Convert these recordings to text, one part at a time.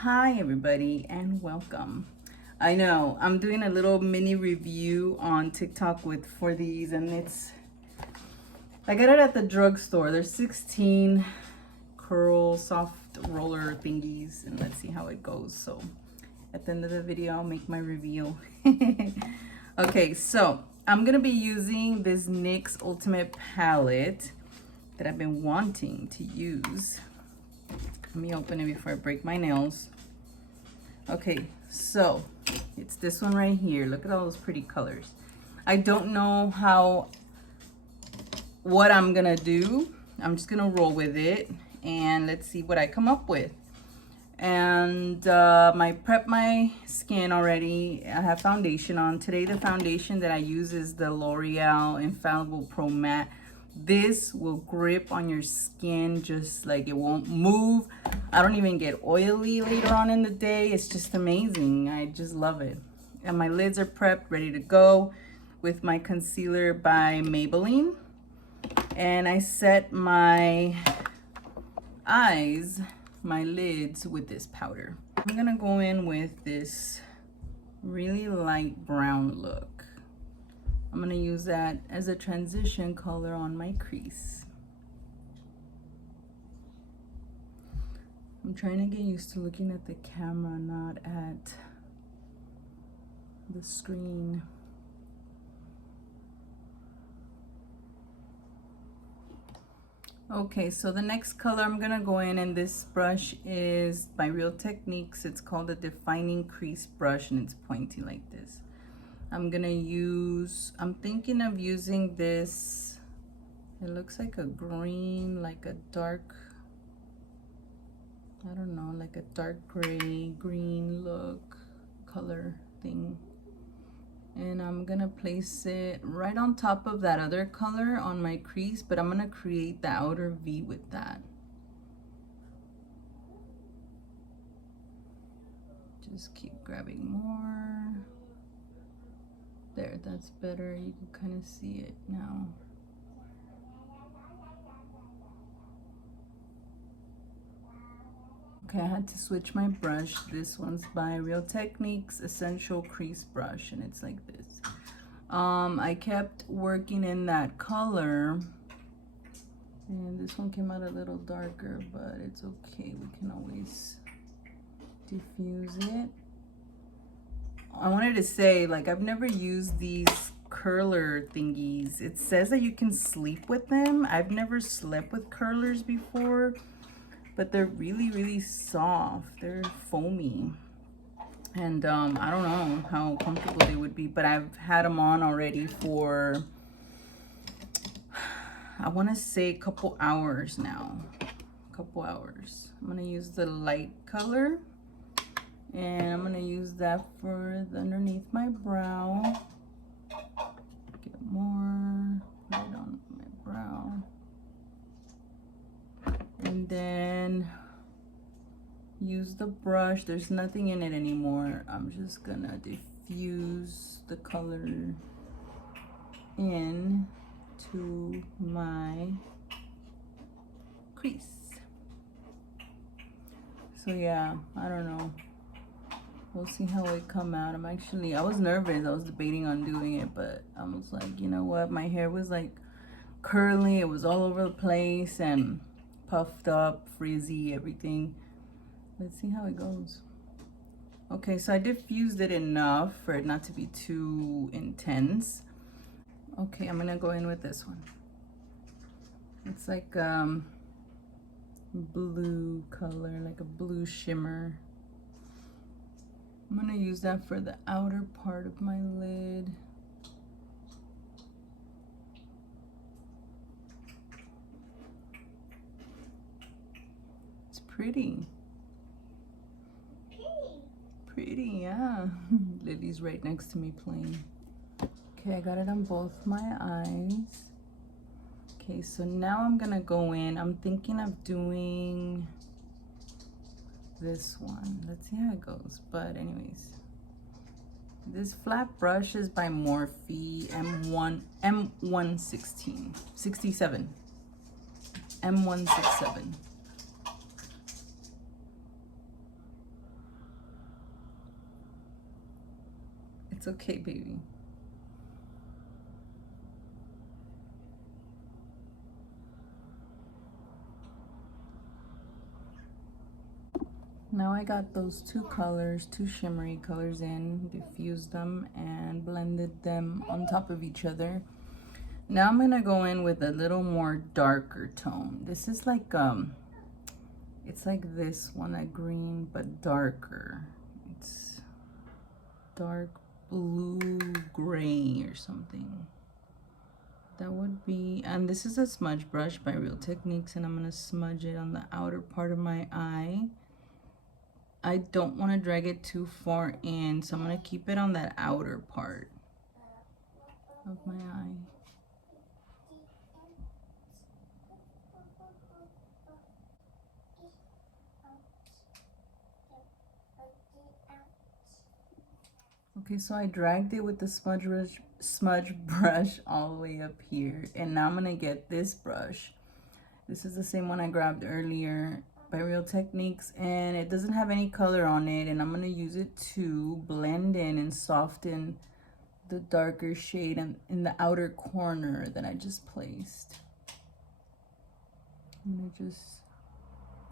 Hi everybody and welcome. I know I'm doing a little mini review on TikTok for these, and I got it at the drugstore. There's 16 curl soft roller thingies, and let's see how it goes. So at the end of the video I'll make my reveal. Okay, so I'm gonna be using this NYX Ultimate palette that I've been wanting to use. Let me open it before I break my nails. Okay, so it's this one right here. Look at all those pretty colors. I don't know what I'm gonna do. I'm just gonna roll with it and let's see what I come up with. And I prepped my skin already. I have foundation on. Today the foundation that I use is the L'Oreal Infallible Pro Matte. This will grip on your skin just like it won't move. I don't even get oily later on in the day. It's just amazing. I just love it. And my lids are prepped, ready to go with my concealer by Maybelline. And I set my eyes, my lids with this powder. I'm gonna go in with this really light brown look. I'm gonna use that as a transition color on my crease. I'm trying to get used to looking at the camera, not at the screen. Okay, so the next color I'm gonna go in, and this brush is by Real Techniques. It's called a Defining Crease Brush, and it's pointy like this. I'm thinking of using this. It looks like a green, like a dark, I don't know, like a dark gray, green look color thing. And I'm gonna place it right on top of that other color on my crease, but I'm gonna create the outer V with that. Just keep grabbing more. There, that's better. You can kind of see it now. Okay, I had to switch my brush. This one's by Real Techniques Essential Crease Brush, and it's like this. I kept working in that color, and this one came out a little darker, but it's okay. We can always diffuse it. I wanted to say, like, I've never used these curler thingies. It says that you can sleep with them. I've never slept with curlers before, but they're really, really soft. They're foamy. And I don't know how comfortable they would be, but I've had them on already for, I want to say a couple hours now. A couple hours. I'm going to use the light color. And I'm gonna use that for underneath my brow. Get more, put it on my brow. And then use the brush. There's nothing in it anymore. I'm just gonna diffuse the color in to my crease. So yeah, I don't know. We'll see how it come out. I was nervous. I was debating on doing it, but I was like, you know what? My hair was like curly. It was all over the place and puffed up, frizzy, everything. Let's see how it goes. Okay, so I diffused it enough for it not to be too intense. Okay, I'm gonna go in with this one. It's like blue color, like a blue shimmer. I'm gonna use that for the outer part of my lid. It's pretty. Pretty, yeah. Lily's right next to me playing. Okay, I got it on both my eyes. Okay, so now I'm gonna go in. I'm thinking of doing this one. Let's see how it goes. But anyways, this flat brush is by Morphe M167. M167. It's okay, baby. Now I got those two colors, two shimmery colors in, diffused them and blended them on top of each other. Now I'm gonna go in with a little more darker tone. This is like, it's like this one, a green, but darker. It's dark blue gray or something. That would be, and this is a smudge brush by Real Techniques, and I'm gonna smudge it on the outer part of my eye. I don't want to drag it too far in, so I'm gonna keep it on that outer part of my eye. Okay, so I dragged it with the smudge brush all the way up here, and now I'm gonna get this brush. This is the same one I grabbed earlier by Real Techniques, and it doesn't have any color on it, and I'm gonna use it to blend in and soften the darker shade in the outer corner that I just placed. I'm gonna just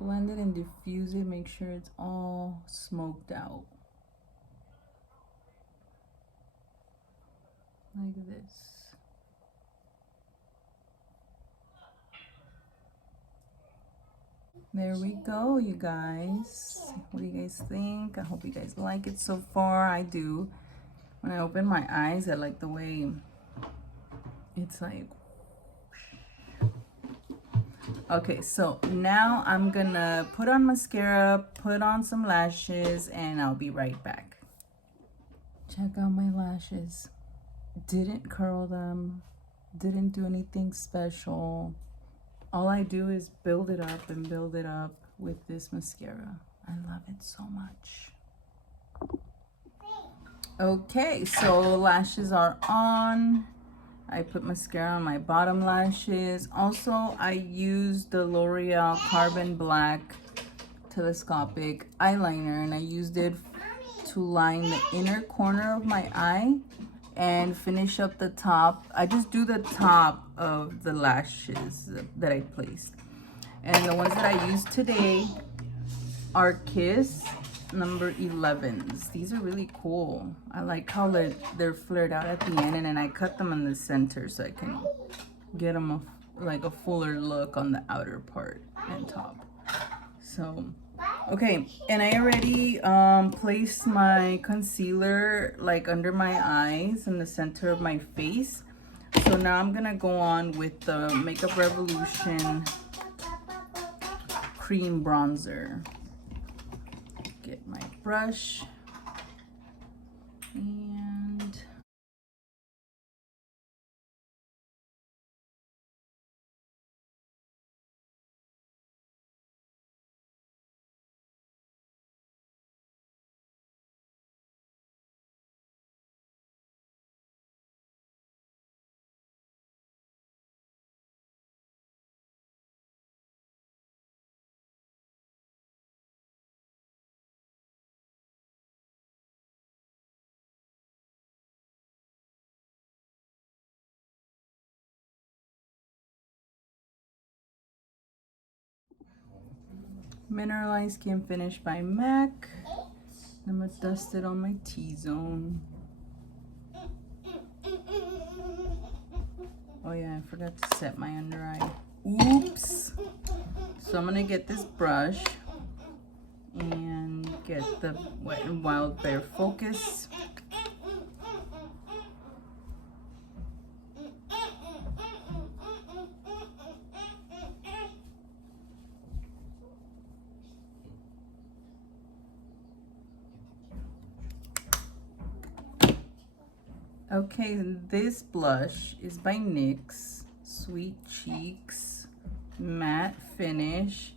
blend it and diffuse it, make sure it's all smoked out. Like this. There we go, you guys. What do you guys think? I hope you guys like it so far. I do. When I open my eyes, I like the way it's like. Okay, so now I'm gonna put on mascara, put on some lashes, and I'll be right back. Check out my lashes. Didn't curl them, didn't do anything special. All I do is build it up and build it up with this mascara. I love it so much. Okay, so lashes are on. I put mascara on my bottom lashes. Also, I used the L'Oreal Carbon Black telescopic eyeliner, and I used it to line the inner corner of my eye and finish up the top. I just do the top of the lashes that I placed. And the ones that I used today are Kiss number 11s. These are really cool. I like how they're flared out at the end, and then I cut them in the center so I can get them like a fuller look on the outer part and top. So okay, and I already placed my concealer like under my eyes in the center of my face. So now I'm gonna go on with the Makeup Revolution cream bronzer. Get my brush and Mineralized Skin Finish by MAC. I'm gonna dust it on my T-zone. Oh yeah, I forgot to set my under eye. Oops. So I'm gonna get this brush and get the Wet n Wild Bare Focus. Okay, this blush is by NYX, Sweet Cheeks, Matte Finish.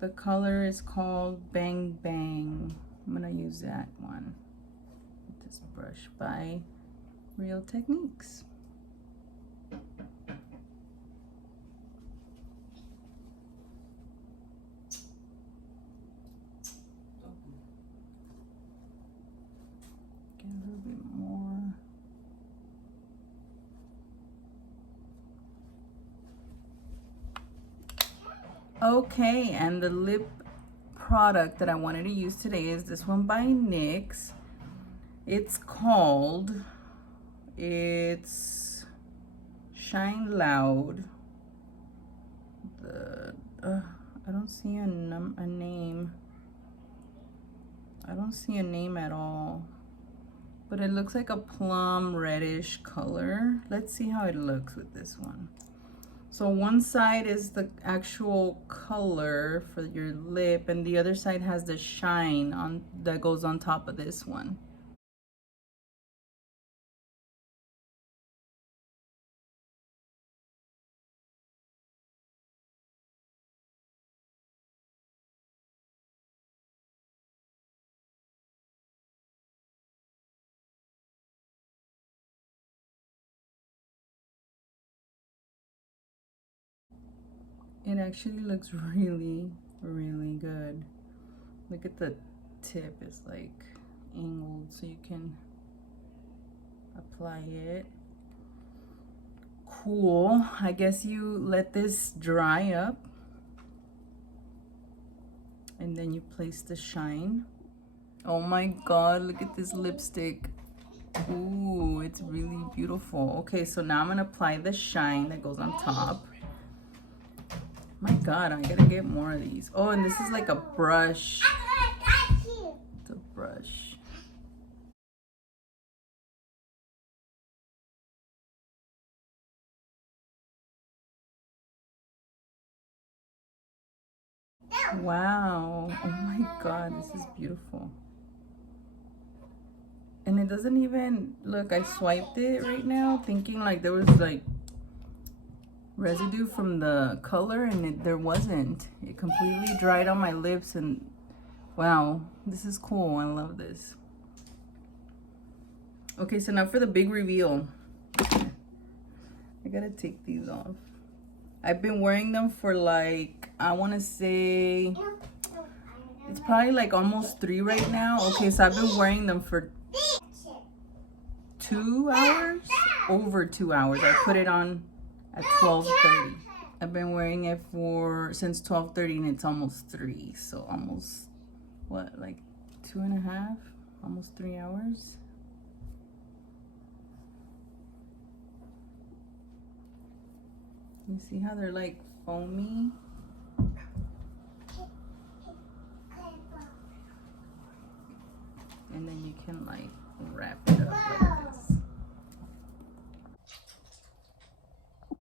The color is called Bang Bang. I'm gonna use that one. This brush by Real Techniques. Get a little bit more. Okay, and the lip product that I wanted to use today is this one by NYX. It's Shine Loud. I don't see a name. I don't see a name at all. But it looks like a plum reddish color. Let's see how it looks with this one. So one side is the actual color for your lip, and the other side has the shine on that goes on top of this one. It actually looks really, really good. Look at the tip, it's like angled so you can apply it. Cool. I guess you let this dry up and then you place the shine. Oh my god, look at this lipstick. Ooh, it's really beautiful. Okay, so now I'm gonna apply the shine that goes on top. My god, I gotta get more of these. Oh, and this is like a brush. It's a brush. Wow. Oh my god, this is beautiful. And it doesn't even look, I swiped it right now thinking like there was like residue from the color, and there wasn't. It completely dried on my lips, and wow, this is cool. I love this. Okay, so now for the big reveal. I gotta take these off. I've been wearing them for like, I want to say, it's probably like almost 3 right now. Okay, so I've been wearing them for 2 hours, over 2 hours. I put it on at 12:30. I've been wearing it since 12:30, and it's almost 3. So almost, what, like 2.5, almost 3 hours. You see how they're like foamy? And then you can like wrap it up.